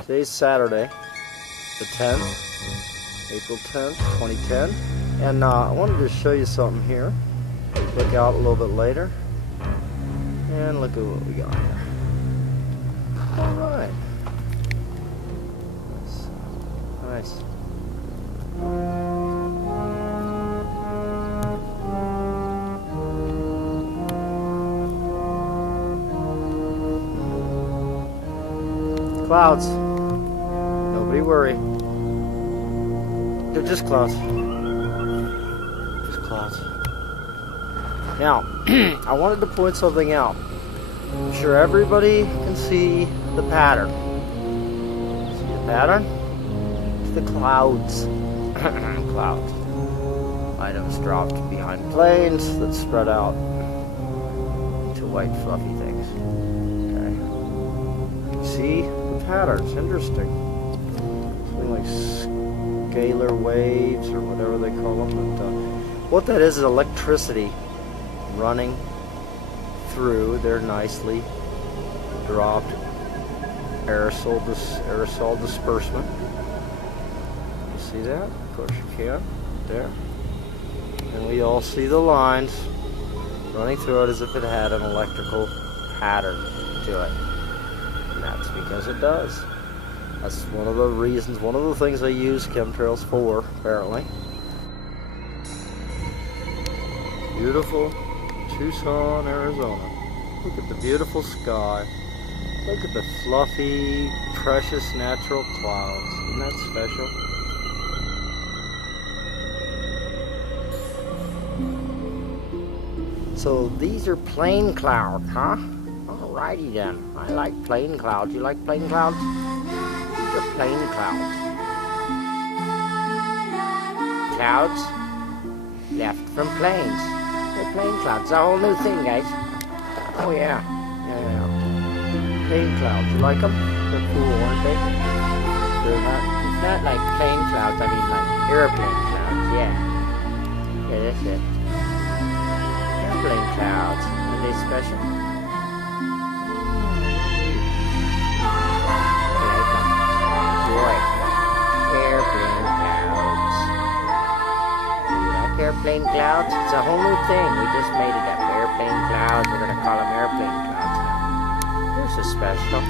Today's Saturday, the 10th, April 10th, 2010, and I wanted to show you something here. Look out a little bit later, and look at what we got here. Alright. Nice. Clouds. Nobody worry. They're just clouds. Just clouds. Now, I wanted to point something out. I'm sure everybody can see the pattern. See the pattern? It's the clouds. Clouds. Items dropped behind planes that spread out into white fluffy things. Okay. See the pattern's interesting. Something like scalar waves or whatever they call them. But, what that is electricity running through their nicely dropped aerosol disbursement. You see that? Of course you can. There. And we all see the lines running through it as if it had an electrical pattern to it. And that's because it does. That's one of the reasons, one of the things they use chemtrails for, apparently. Beautiful Tucson, Arizona. Look at the beautiful sky. Look at the fluffy, precious natural clouds. Isn't that special? So these are plain clouds, huh? Alrighty then. I like plain clouds. You like plain clouds? These are plain clouds. Clouds left from planes. They're plain clouds. It's a whole new thing, guys. Oh yeah. Yeah. Plain clouds. You like them? They're cool, aren't they? They're not. It's not like plain clouds. I mean like airplane clouds. Yeah. Yeah, that's it. Airplane clouds. Are they special? Airplane clouds. You like airplane clouds? It's a whole new thing. We just made it up. Airplane clouds. We're going to call them airplane clouds now. They're so special.